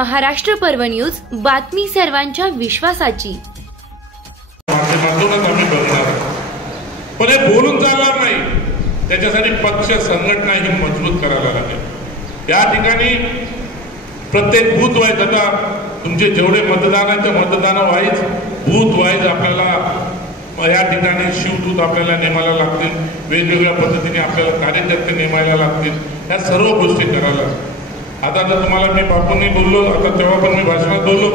महाराष्ट्र पर्व न्यूज, बातमी सर्वांच्या विश्वासाची. माध्यमातूनच आम्ही बघणार, पण हे बोलून चालणार नाही. त्याच्यासाठी पक्ष संघटना ही मजबूत करायला लागेल. या ठिकाणी प्रत्येक बूथ वाईज, आता तुमचे जेवढे मतदान आहे ते मतदान वाईज, बूथ वाईज आपल्याला या ठिकाणी शिवदूत आपल्याला नेमायला लागतील, वेगवेगळ्या पद्धतीने आपल्याला कार्यकर्ते नेमायला लागतील. या सर्व गोष्टी करायला. आता तर तुम्हाला मी बापूंनी बोललो, आता तेव्हा पण मी भाषणात बोललो,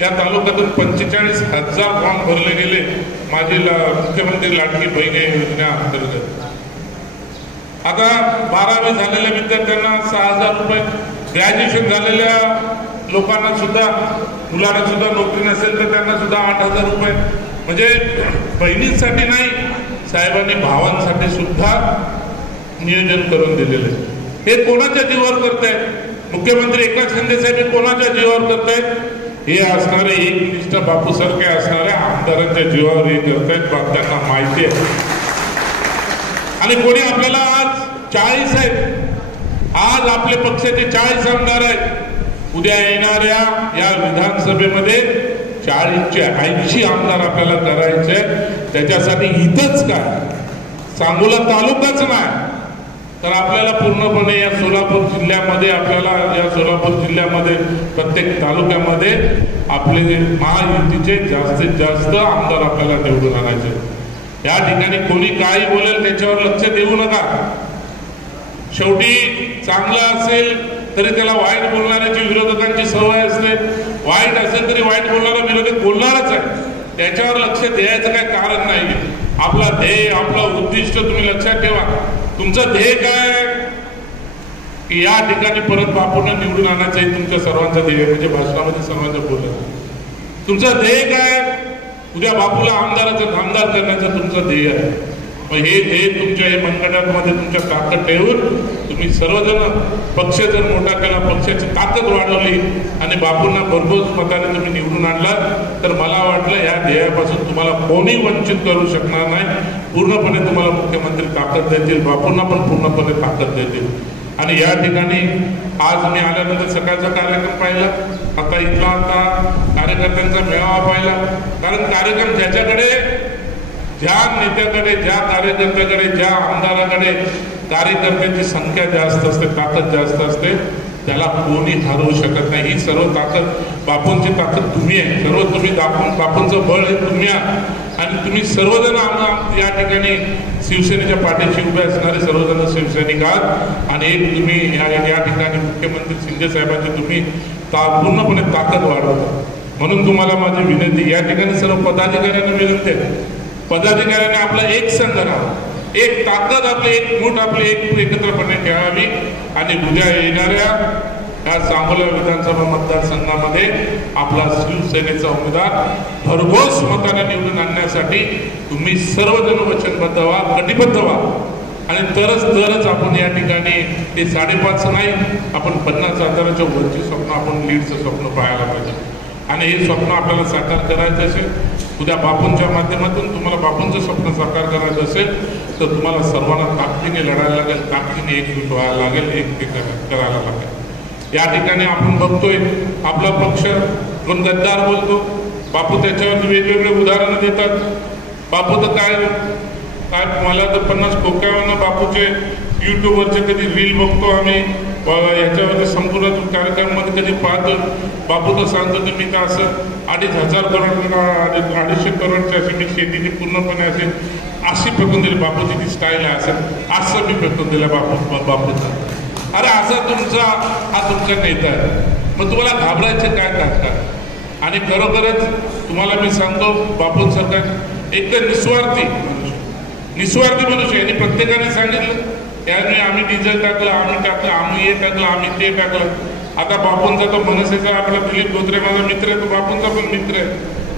या तालुक्यातून 45,000 फॉर्म भरले गेले माझी मुख्यमंत्री लाडकी बहीण योजना अंतर्गत. आता 12वी झालेल्या विद्यार्थ्यांना 6,000 रुपये, ग्रॅज्युएशन झालेल्या लोकांना सुद्धा, मुलांना सुद्धा नोकरी नसेल तर त्यांना सुद्धा 8,000 रुपये. म्हणजे बहिणींसाठी नाही, साहेबांनी भावांसाठी सुद्धा नियोजन करून दिलेले. हे कोणाच्या जीवावर करतायत? मुख्यमंत्री एकनाथ शिंदे साहेब कोणाच्या जीवावर करतायत? हे असणारे एकनिष्ठ बापूसारखे असणाऱ्या आमदारांच्या जीवावर हे करतायत. त्यांना माहिती आहे. आणि कोणी आपल्याला आज 40 आहेत, आज आपल्या पक्षाचे 40 आमदार आहेत. उद्या येणाऱ्या या विधानसभेमध्ये 40चे 80 आमदार आपल्याला करायचे. त्याच्यासाठी इथंच काय, सांगोला तालुकाच नाही तर आपल्याला पूर्णपणे या सोलापूर जिल्ह्यामध्ये, आपल्याला या सोलापूर जिल्ह्यामध्ये प्रत्येक तालुक्यामध्ये आपले महायुतीचे जास्तीत जास्त आमदार आपल्याला निवडून आणायचे. या ठिकाणी कोणी काही बोलेल त्याच्यावर लक्ष देऊ नका. शेवटी चांगलं असेल तरी त्याला वाईट बोलणाऱ्याची विरोधकांची सवय असते. वाईट असेल तरी वाईट बोलणारा विरोधक बोलणारच आहे. त्याच्यावर लक्ष द्यायचं काही कारण नाही. आपला ध्येय, आपला उद्दिष्ट तुम्ही लक्षात ठेवा. तुमचं ध्येय काय की या ठिकाणी परत बापूंना निवडून आणायचं आहे. तुमच्या सर्वांचं ध्येय, म्हणजे भाषणामध्ये सर्वांचं बोललं. तुमचं ध्येय काय? उद्या बापूला आमदाराचं आमदार करण्याचं तुमचं ध्येय आहे. मग हे ध्येय तुमच्या हे मनगटामध्ये तुमच्या ताकद ठेवून तुम्ही सर्वजण पक्ष जर मोठा केला, पक्षाची ताकद वाढवली आणि बापूंना भरघोस मताने तुम्ही निवडून आणला तर मला वाटलं या ध्येयापासून तुम्हाला कोणी वंचित करू शकणार नाही. पूर्णपणे तुम्हाला मुख्यमंत्री ताकद देतील, बापूंना पण पूर्णपणे ताकद देतील. आणि या ठिकाणी आज मी आल्यानंतर सकाळचा कार्यक्रम पाहिला, आता इथला कार्यकर्त्यांचा मेळावा पाहिला. कारण कार्यक्रम ज्याच्याकडे, ज्या नेत्याकडे, ज्या कार्यकर्त्याकडे, ज्या आमदाराकडे कार्यकर्त्यांची संख्या जास्त असते, ताकद जास्त असते, त्याला कोणी हरवू शकत नाही. ही सर्व ताकद बापूंची ताकद तुम्ही आहे. सर्व तुम्ही बापूंचं बळ हे तुम्ही आहात. आणि तुम्ही सर्वजण या ठिकाणी शिवसेनेच्या पाठीशी उभे असणारे सर्वजण शिवसैनिक आहात. आणि एक तुम्ही या ठिकाणी मुख्यमंत्री शिंदे साहेबांची तुम्ही पूर्णपणे ताकद वाढवता. म्हणून तुम्हाला माझी विनंती, या ठिकाणी सर्व पदाधिकाऱ्यांना विनंती आहे, पदाधिकाऱ्यांनी आपला एक संघ राहावा, एक ताकद आपली, एक मूठ आपली एकत्रपणे ठेवावी. आणि उद्या येणाऱ्या या सांगोला विधानसभा मतदारसंघामध्ये आपला शिवसेनेचा उमेदवार भरघोस मताने निवडून आणण्यासाठी तुम्ही सर्वजण वचनबद्ध व्हा, कटिबद्ध व्हा. आणि तरच आपण या ठिकाणी हे 5.5 नाही, आपण 50,000च्या वरची स्वप्न, आपण लीडचं स्वप्न पाहायला पाहिजे. आणि हे स्वप्न आपल्याला साकार करायचं असेल, उद्या बापूंच्या माध्यमातून तुम्हाला बापूंचं स्वप्न साकार करायचं असेल तर तुम्हाला सर्वांना ताकदीने लढायला लागेल, ताकदीने एकजूट व्हायला लागेल, एक करायला लागेल. या ठिकाणी आपण बघतोय आपला पक्ष कोण गद्दार बोलतो, बापू त्याच्यावर वेगवेगळे उदाहरणं देतात. बापू तर काय मला तर 50 खोक्यावरनं बापूचे यूट्यूबवरचे कधी रील बघतो आम्ही, याच्यावरती संपूर्ण कार्यक्रमामध्ये कधी पाहतो. बापू तर सांगतो की मी तर असं 2,500 करोड, 250 करोडची अशी मी शेतीची पूर्णपणे अशी फेकून दिली. बापूची ती स्टाईल आहे, असं मी फेकून दिलं बापूचा. अरे असा तुमचा नेता आहे, मग तुम्हाला घाबरायचं काय कारण? आणि खरोखरच तुम्हाला मी सांगतो, बापूंसारखा एक तर निस्वार्थी मनुष्य यांनी प्रत्येकाने सांगितलं याने आम्ही डिझेल टाकलं, आम्ही हे टाकलं, आम्ही ते टाकलं. आता बापूंचा तो मनसेचा आपला दिलीप धोत्रे माझा मित्र आहे, तो बापूंचा पण मित्र आहे.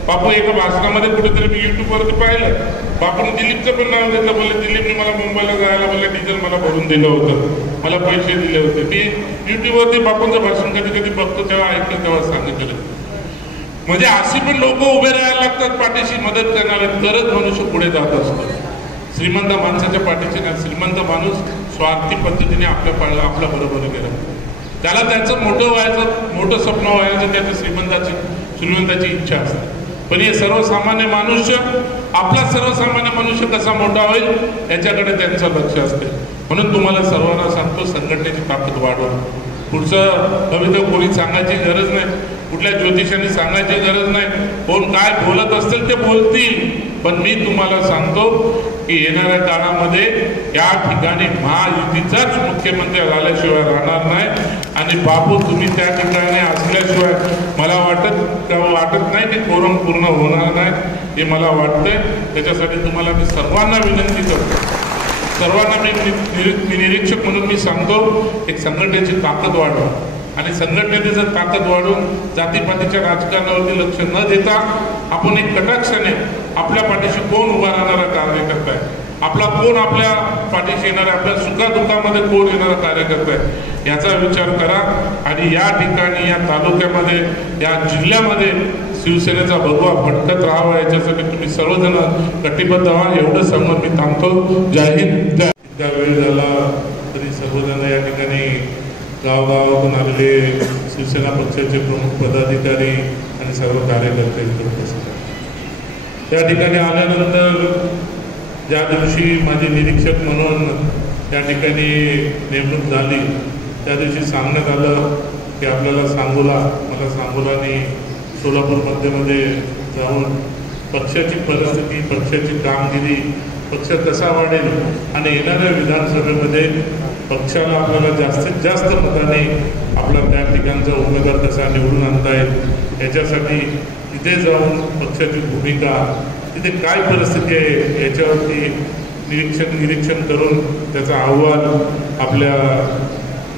बापू एका भाषणामध्ये कुठेतरी मी युट्यूबवरती पाहिलं, बापूने दिलीपचं पण नाव घेतलं. बोलले दिलीपने मला मुंबईला जायला बोलले डिझेल मला भरून दिलं होतं, मला पैसे दिले होते. मी युट्यूबवरती बापूंचं भाषण कधी कधी बघतो तेव्हा ऐकतो, तेव्हा सांगितलं. म्हणजे अशी पण लोक उभे राहायला लागतात पाठीशी मदत करणारे, तरच मनुष्य पुढे जात असतो. श्रीमंत माणसाच्या पाठीशी नाही, श्रीमंत माणूस स्वार्थी पद्धतीने आपल्या बरोबर गेला. त्याला त्याचं मोठं व्हायचं, मोठं स्वप्न व्हायचं, त्याचं श्रीमंताची इच्छा असते. पण हे सर्वसामान्य मनुष्य, आपला सर्वसामान्य मनुष्य कसा मोठा होईल याच्याकडे त्यांचं लक्ष असते. म्हणून तुम्हाला सर्वांना सांगतो, संघटनेची ताकद वाढवा. पुढचं भवितव्य कोणी सांगायची गरज नाही, कुठल्या ज्योतिषांनी सांगायची गरज नाही. कोण काय बोलत असतील ते बोलतील, पण मी तुम्हाला सांगतो की येणाऱ्या काळामध्ये या ठिकाणी महायुतीचाच मुख्यमंत्री झाल्याशिवाय राहणार नाही. आणि बापू तुम्ही त्या ठिकाणी असल्याशिवाय मला वाटत नाही की कोरम पूर्ण होणार नाही, हे मला वाटतंय. त्याच्यासाठी तुम्हाला मी सर्वांना विनंती करतो, सर्वांना मी निरीक्षक म्हणून मी सांगतो, एक संघटनेची ताकद वाढवा. आणि संघटनेची जर ताकद वाढून जातीपातीच्या राजकारणावरती लक्ष न देता आपण एक कटाक्षाने आपल्या पाठीशी कोण उभा राहणारा कार्यकर्ता आहे, आपला कोण आपल्या पाठीशी येणारा, आपल्या सुखादुःखामध्ये कोण येणारा कार्यकर्ता आहे याचा विचार करा. आणि या ठिकाणी, या तालुक्यामध्ये, या जिल्ह्यामध्ये शिवसेनेचा भगवा फडकत राहावा याच्यासाठी तुम्ही सर्वजण कटिबद्ध व्हा. एवढं सांगून मी थांबतो. जय हिंद. इतका वेळ झाला तरी सर्वजण या ठिकाणी गावगावातून आलेले शिवसेना पक्षाचे प्रमुख पदाधिकारी आणि सर्व कार्यकर्ते उपस्थित. त्या ठिकाणी आल्यानंतर ज्या दिवशी माझे निरीक्षक म्हणून त्या ठिकाणी नेमणूक झाली त्या दिवशी सांगण्यात आलं की आपल्याला मला सांगोलानी सोलापूर मध्ये जाऊन पक्षाची परिस्थिती, पक्षाची कामगिरी, पक्ष कसा वाढेल आणि येणाऱ्या विधानसभेमध्ये पक्षाला आपल्याला जास्तीत जास्त मताने आपला त्या ठिकाणचा उमेदवार कसा निवडून आणता येईल याच्यासाठी तिथे जाऊन पक्षाची भूमिका, तिथे काय परिस्थिती आहे याच्यावरती निरीक्षण करून त्याचा अहवाल आपल्या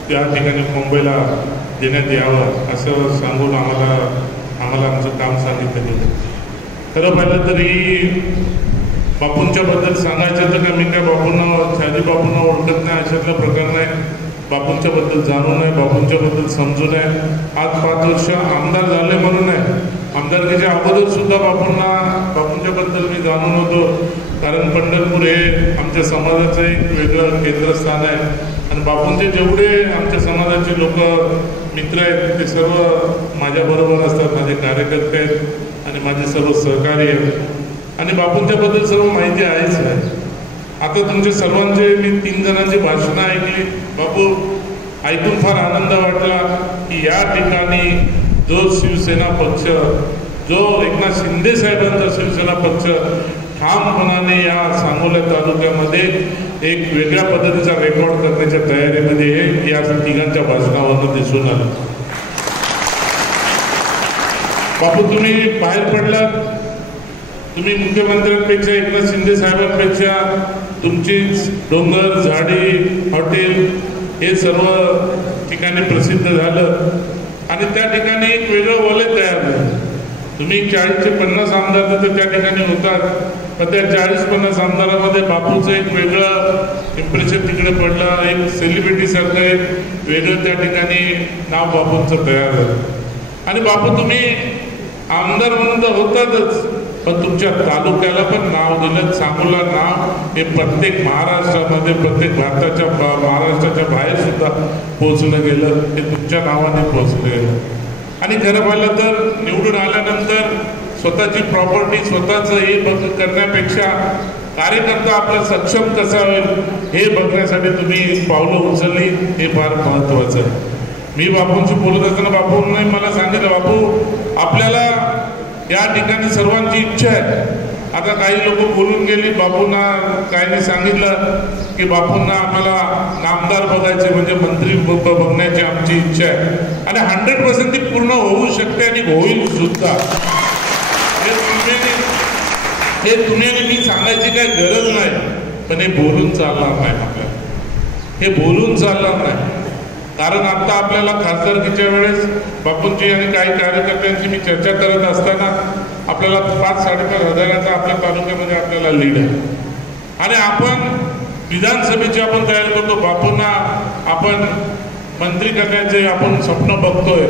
त्या ठिकाणी मुंबईला देण्यात यावं असं सांगून आम्हाला आमचं काम सांगितलं गेलं. खरं पाहिलं तरी बापूंच्या बद्दल सांगायचं तर मी काय शहाजी बापूंना ओळखत नाही अशातला प्रकार नाही. बापूंच्या बद्दल जाणून आहे, बापूंच्या बद्दल समजून आहे. आज 5 वर्ष आमदार झाले म्हणून आहे, आमदारकीच्या अगोदर सुद्धा बापूंच्या बद्दल मी जाणून होतो. कारण पंढरपूर हे आमच्या समाजाचं एक वेगळं केंद्रस्थान आहे आणि बापूंचे जेवढे आमच्या समाजाचे लोक मित्र आहेत ते सर्व माझ्याबरोबर असतात, माझे कार्यकर्ते आहेत आणि माझे सर्व सहकारी आहेत आणि बापूंच्या बद्दल सर्व माहिती आहेच आहे. आता तुमच्या सर्वांचे मी 3 जणांची भाषणं ऐकली. बापू ऐकून फार आनंद वाटला की या ठिकाणी जो शिवसेना पक्ष, जो एकनाथ शिंदे साहेबांचा शिवसेना पक्ष ठामपणाने या सांगोला तालुक्यामध्ये एक वेगळ्या पद्धतीचा रेकॉर्ड करण्याच्या तयारीमध्ये आहे, या तिघांच्या भाषणावरून दिसून आलं. बापू तुम्ही बाहेर पडलात, तुम्ही मुख्यमंत्र्यांपेक्षा, एकनाथ शिंदे साहेबांपेक्षा तुमची डोंगर, झाडी, हॉटेल हे सर्व ठिकाणी प्रसिद्ध झालं आणि त्या ठिकाणी एक वेगळं वलय तयार झालं. तुम्ही 40 ते 50 आमदार तर त्या ठिकाणी होतात, पण त्या 40-50 आमदारामध्ये बापूचं एक वेगळं इम्प्रेशन तिकडे पडलं, एक सेलिब्रिटी सारखं एक वेगळं त्या ठिकाणी नाव बापूंचं तयार झालं. आणि बापू तुम्ही आमदार म्हणून तर होतातच, पण तुमच्या तालुक्याला पण नाव दिलं. सांगोला नाव हे प्रत्येक महाराष्ट्रामध्ये, प्रत्येक महाराष्ट्राच्या बाहेर सुद्धा पोहोचलं गेलं, हे तुमच्या नावाने पोहोचलं गेलं. आणि खरं पाहिलं तर निवडून आल्यानंतर स्वतःची प्रॉपर्टी, स्वतःचं हे करण्यापेक्षा कार्यकर्ता आपला सक्षम कसा होईल हे बघण्यासाठी तुम्ही पावलं उचलली, हे फार महत्त्वाचं आहे. मी बापूंशी बोलत असताना बापूंनी मला सांगितलं, बापू आपल्याला या ठिकाणी सर्वांची इच्छा आहे. आता काही लोक बोलून गेली, बापूंना काहींनी सांगितलं की बापूंना आम्हाला नामदार बघायचे, म्हणजे मंत्री बघण्याची आमची इच्छा आहे आणि 100% ती पूर्ण होऊ शकते आणि होईल सुद्धा. हे दुनियेने मी सांगायची काही गरज नाही, पण हे बोलून चालणार नाही आपल्याला, हे बोलून चालणार नाही. कारण आता आपल्याला खासदारकीच्या वेळेस बापूंची आणि काही कार्यकर्त्यांची मी चर्चा करत असताना आपल्याला 5-5.5 हजाराचा आपल्या तालुक्यामध्ये आपल्याला लीड आहे आणि आपण विधानसभेची आपण तयारी करतो. बापूंना आपण मंत्री करण्याचे आपण स्वप्न बघतोय,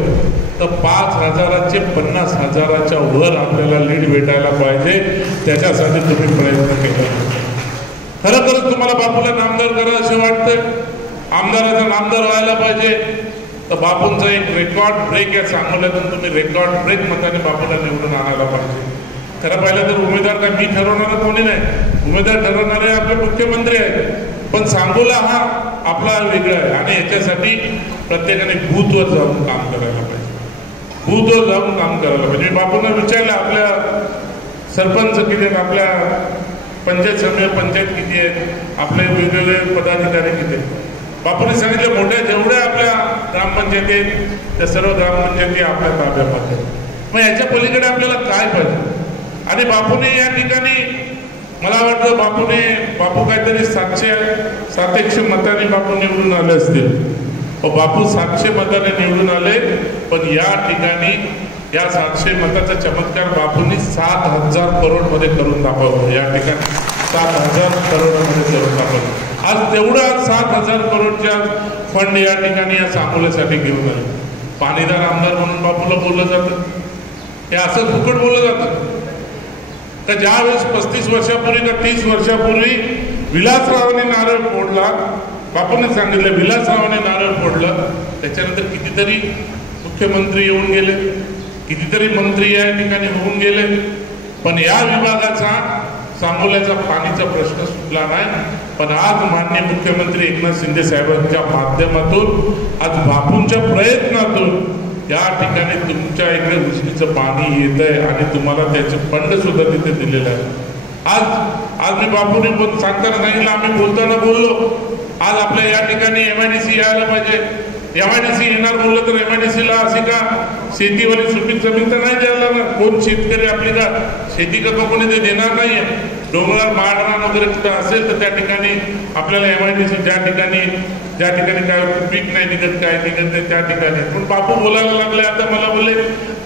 तर 5,000चे 50,000च्या वर आपल्याला लीड भेटायला पाहिजे. त्याच्यासाठी तुम्ही प्रयत्न केला. खरोखरच तुम्हाला बापूला नामदार करा असे वाटतंय, आमदाराचा नामदार व्हायला पाहिजे, तर बापूंचा एक रेकॉर्ड ब्रेक या सांगोल्यातून तुम्ही रेकॉर्ड ब्रेक मताने बापूला निवडून आणायला पाहिजे. खरं पाहिलं तर उमेदवार काय मी ठरवणारं कोणी नाही, उमेदवार ठरवणारे आपले मुख्यमंत्री आहेत. पण सांगोला हा आपला वेगळा आहे आणि याच्यासाठी प्रत्येकाने बूथवर जाऊन काम करायला पाहिजे, बूथवर जाऊन काम करायला पाहिजे. बापूंना विचारलं आपल्या सरपंच किती आहेत, आपल्या पंचायत समिती पंचायत किती आहेत, आपले वेगवेगळे पदाधिकारी किती आहेत. बापूंनी सांगितलं मोठ्या जेवढ्या आपल्या ग्रामपंचायती आहेत त्या सर्व ग्रामपंचायती आपल्या ताब्यामध्ये. मग याच्या पलीकडे आपल्याला काय पाहिजे. आणि बापूने या ठिकाणी मला वाटतं बापू काहीतरी 700 मतांनी बापू निवडून आले असतील. बापू 700 मताने निवडून आले, पण या ठिकाणी या 700 मताचा चमत्कार बापूंनी 7,000 करोड मध्ये करून दाखवलं. या ठिकाणी 7,000 करोडामध्ये करून दाखवलं. आज तेवढा 7,000 करोडच्या फंड या ठिकाणी या सांगोल्यासाठी घेऊन आले. पाणीदार आमदार म्हणून बापूला बोललं जातं, हे असं फुकट बोललं जातं का ज्या वेळेस 35 वर्षापूर्वी का 30 वर्षापूर्वी विलासरावांनी नारळ फोडला, बापूने सांगितलं विलासरावांनी नारळ फोडलं, त्याच्यानंतर कितीतरी मुख्यमंत्री येऊन गेले, कितीतरी मंत्री या ठिकाणी होऊन गेले, पण या विभागाचा सांगोल्याचा पाणीचा प्रश्न सुटला नाही. पण आज माननीय मुख्यमंत्री एकनाथ शिंदे साहेबांच्या माध्यमातून आज बापूंच्या प्रयत्नातून या ठिकाणी तुमच्या इकडे उजनीचं पाणी येत आहे आणि तुम्हाला त्याचे फंड सुद्धा तिथे दिलेलं आहे. आज मी बापूने सांगताना सांगितलं, आम्ही बोलताना बोललो आज आपल्या या ठिकाणी MIDC यायला पाहिजे. MIDC येणार बोललं तर MIDCला अशी का शेतीवाली सुपीक जमीन तर नाही द्यायला ना. कोण शेतकरी आपली का शेती का कोणी ते देणार नाहीये. डोंगराळ माळरान वगैरे कुठं असेल तर त्या ठिकाणी आपल्याला MIDC ज्या ठिकाणी काय पीक नाही निघत काय निघत नाही त्या ठिकाणी. पण बापू बोलायला लागले, आता मला बोलले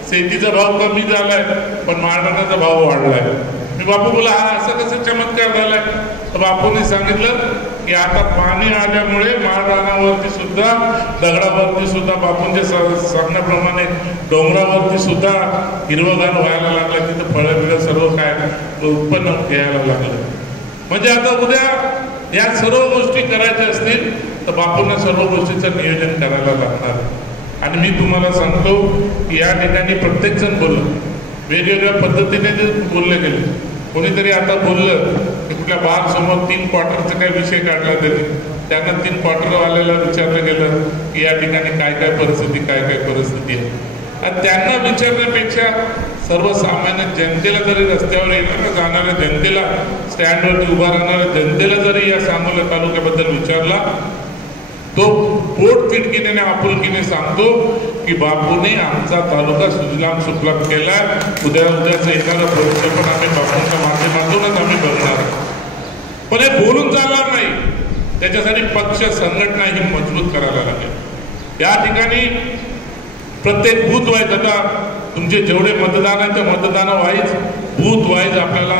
शेतीचा भाव कमी झालाय पण माळरानाचा भाव वाढलाय. मी बापू बोला हा असं कसं चमत्कार झालाय. तर बापूने सांगितलं की आता पाणी आल्यामुळे माळरानावरती सुद्धा दगडावरती सुद्धा बापूंच्या सांगण्याप्रमाणे डोंगरावरती सुद्धा हिरवगार व्हायला लागला, तिथं फळं बिळं सर्व काय उत्पन्न घ्यायला लागलं. म्हणजे आता उद्या या सर्व गोष्टी करायच्या असतील तर बापूंना सर्व गोष्टीचं नियोजन करायला लागणार. आणि मी तुम्हाला सांगतो की या ठिकाणी प्रत्येक जण बोललं, वेगवेगळ्या पद्धतीने ते बोलले गेले. कोणीतरी आता बोललं की कुठल्या बाग समोर 3 क्वार्टरचा काही विषय काढला त्यांना 3 क्वार्टरवाल्याला विचारलं गेलं की या ठिकाणी काय काय परिस्थिती आहे. आणि त्यांना विचारण्यापेक्षा सर्वसामान्य जनतेला जरी रस्त्यावर येणाऱ्या जाणाऱ्या जनतेला, स्टँडवरती उभा राहणाऱ्या जनतेला जरी या सांगोला तालुक्याबद्दल विचारला, तो पोट तिटकीने आपुलकीने सांगतो की बापूने आमचा तालुका सुजलाम सुफलाम केला. उद्याचं येणारं भविष्य पण आम्ही बापूंच्या माध्यमातूनच आम्ही बघणार. पण हे बोलून चालणार नाही, त्याच्यासाठी पक्ष संघटना ही मजबूत करायला लागेल. या ठिकाणी प्रत्येक बूथ वाईज आता तुमचे जेवढे मतदान आहे ते मतदान वाईज बूथ वाईज आपल्याला